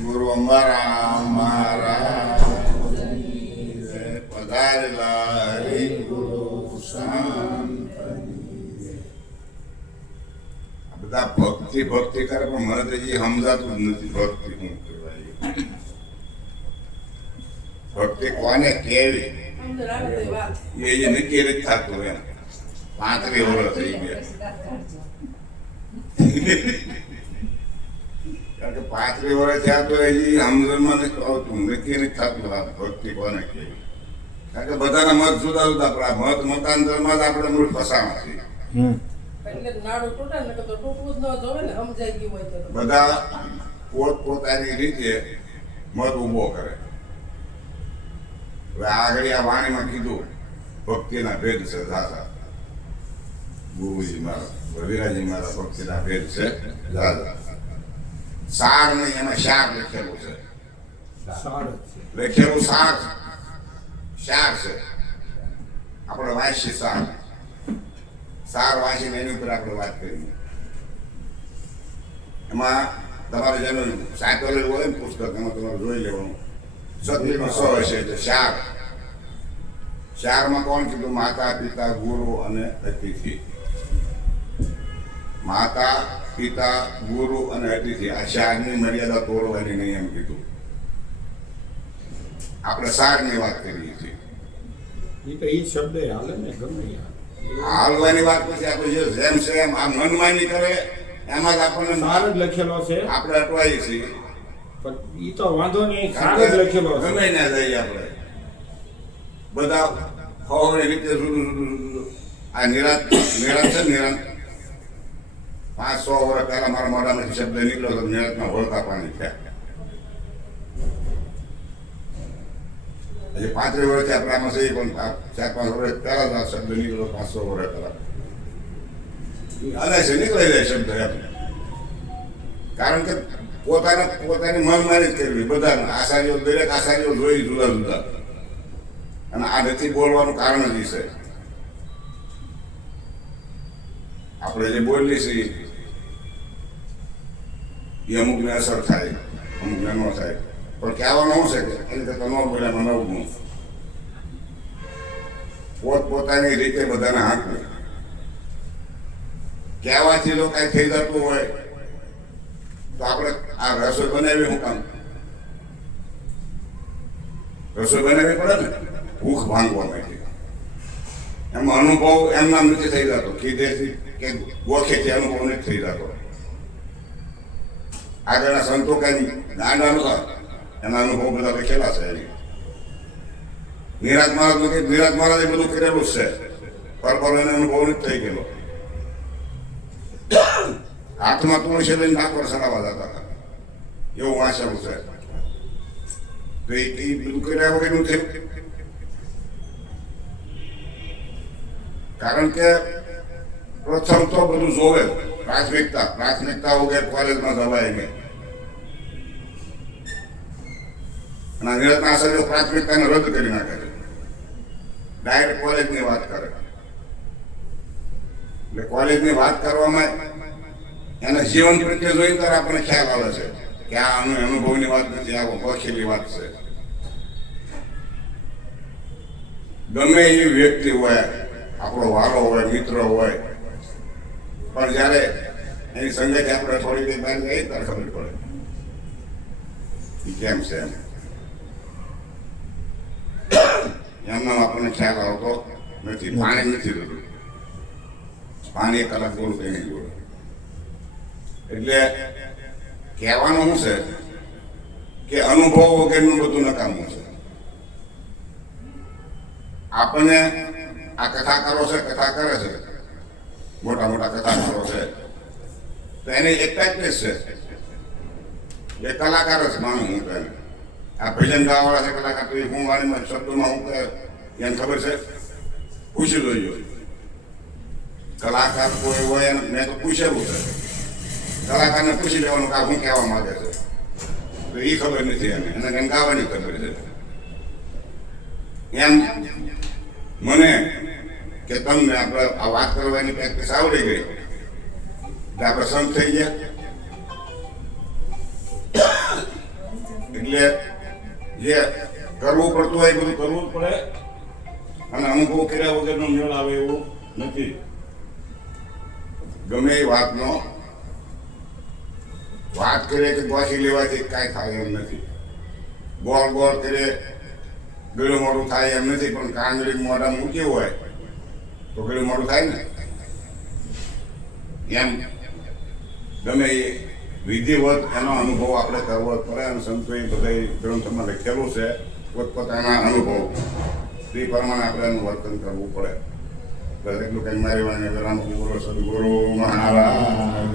ગુરુ અમારા મારા પધારેલા હરિ ગુરુ શાંત. બધા ભક્તિ ભક્તિ કરે પણ મને તો એ સમજાતું જ નથી ભક્તિ શું કહેવાય. ભક્તિ કોને કેવી એ નક્કી નથી થતું એમ. 35 વર્ષ થઈ ગયા કારણ કે 35 વર્ષ થયા તો એ સમજણમાં નથી આવતું, નક્કી નથી થતું આ ભક્તિ કોને કેવી. કારણ કે બધાના મત જુદા જુદા, પણ આ મત મતાંતરમાં જ આપણે મૂળ ફસાણા છીએ. બધા પોતપોતાની રીતે મત ઉભો કરે. હવે આગળ આ વાણીમાં કીધું ભક્તિના ભેદ છે દાદા. ગુરુજી મારા રવિરાજી મારા ભક્તિના ભેદ છે દાદા. સાર નહીં, એમાં શાર લખેલું છે. લખેલું સાર શાર છે. આપણે વાંચી સાર સાર વાંચીને એની ઉપર આપણે વાત કરીએ. એમાં તમારે જેનું સાયકલ હોય ને પુસ્તક એમાં તમારે જોઈ લેવાનું. સત્યનો સ હશે એટલે શાર. શારમાં કોણ કીધું? માતા પિતા ગુરુ અને અતિથિ. માતા પિતા ગુરુ અને અતિથિ આ શારની મર્યાદા તોડવાની નહીં એમ કીધું. આપણે સારની વાત કરીએ છીએ. હાલવાની વાત પછી આપણે જેમ છે એમ આ મનમાની કરે એમાં જ આપણને સાર જ લખેલો છે. આપણે અટવાઈએ છીએ. પણ ઈ તો વાંધો નહીં, સાર જ લખેલો છે. ગમે ના જઈએ આપણે બધા ખોવાની રીતે જુદું જુદું જુદું. આ નિરાંત નિરાંત છે. નિરાંત 500 વર્ષ પહેલા મારા મોઢામાંથી શબ્દ નીકળ્યો તો નિરાંતમાં વળતા પાણી થયા. હજી 35 વર્ષથી આપણે આમાં સહી પણ 4-5 વર્ષ પહેલા જ આ શબ્દ નીકળ્યો. 500 વર્ષ પહેલા અને છે નીકળી જાય શબ્દ એમ. કારણ કે પોતાની મનમાની જ કરવી બધાને. આચાર્યો દરેક આચાર્યો જોઈ જુદા જુદા. અને આ નથી બોલવાનું કારણ જ છે. આપણે જે બોલીએ છીએ એ અમુકને અસર થાય, અમુકને ન થાય. પણ કહેવાનું શું છે કે એની કરતા ન બોલ્યામાં નવું ગુણ. પોતપોતાની રીતે બધાને હાંકવું. કહેવાથી જો કાંઈ થઈ જતું હોય તો આપણે આ રસોઈ બનાવી શું કામ? રસોઈ બનાવવી પડે ને ભૂખ ભાંગવા માટે. એમાં અનુભવ એમ નામ નથી થઈ જતો. કીધેથી કે ગોખેથી અનુભવ નથી થઈ જતો. આગળના સંતો કઈ ગાંડા નતા, એના અનુભવ બધા લખેલા છે. નિરાંત મહારાજે બધું કરેલું છે. પર એને અનુભવ નથી થઈ ગયેલો. હાથમાં તુલસી લઈને ઠાકોર સડાવવા જતા હતા એવું વાંચેલું છે. તો એ બધું કર્યા વગરનું થયું. કારણ કે પ્રથમ તો બધું જોવે. પ્રાથમિકતા વગર કોલેજમાં જવાય નહીં. અને નિરંતર આચાર્યો પ્રાથમિકતાને રદ કરી નાખે. ડાયરેક્ટ કોલેજની વાત કરે. એટલે કોલેજની વાત કરવામાં એના જીવન પ્રત્યે જોઈને ત્યારે આપણને ખ્યાલ આવે છે કે આ અનુભવની વાત નથી, આ વખેલી વાત છે. ગમે એવી વ્યક્તિ હોય, આપણો વાલો હોય, મિત્ર હોય, પણ જ્યારે એની સંગત આપણે થોડી કઈ બહાર જઈએ ત્યારે ખબર પડે કેમ છે એમ. એમનામ આપણને ખ્યાલ આવતો નથી. પાણી નથી થતું. પાણી 1 કલાક બોલું કઈ નહીં બોલું. એટલે કહેવાનું શું છે કે અનુભવ વગરનું બધું નકામું છે. આપણને આ કથાકારો છે, કથા કરે છે, મોટા મોટા કથાકારો છે, તો એની એક પ્રેક્ટિસ છે. એ કલાકાર જ માનું હું કહે. આ ભજન ગાવાવાળા છે કલાકાર, તો એ હું વાણીમાં શબ્દોમાં હું કહે એને ખબર છે. પૂછી જોઈએ કલાકાર કોઈ હોય એને. મેં તો પૂછેલું છે. કલાકારને પૂછી લેવાનું કે શું કહેવા માંગે છે. તો એ ખબર નથી એને ગાવાની ખબર છે. એમ મને કે તમને આપણે આ વાત કરવાની પ્રેક્ટિસ આવડી ગઈ એટલે આપણે સંત થઈ ગયા. એટલે જે કરવું પડતું હોય એ બધું કરવું જ પડે અને અનુભવ કર્યા વગરનો મેળ આવે એવું નથી. ગમે એ વાત કરે કે ગોઠી લેવાથી કાંઈ થાય એમ નથી. ગોળ ગોળ કરે ગળું મોડું થાય એમ નથી, પણ કાંગડી મોઢા મૂકી હોય તો ગળું મોડું થાય ને એમ. ગમે એ વિધિવત એનો અનુભવ આપણે કરવો જ પડે અને સંતોએ બધા ગ્રંથોમાં લખેલું છે પોતપોતાના અનુભવ તે પ્રમાણે આપણે એનું વર્તન કરવું પડે. બસ એટલું કંઈ મારી વાણી વિરામ. બોલો સદગુરુ મહારાજ.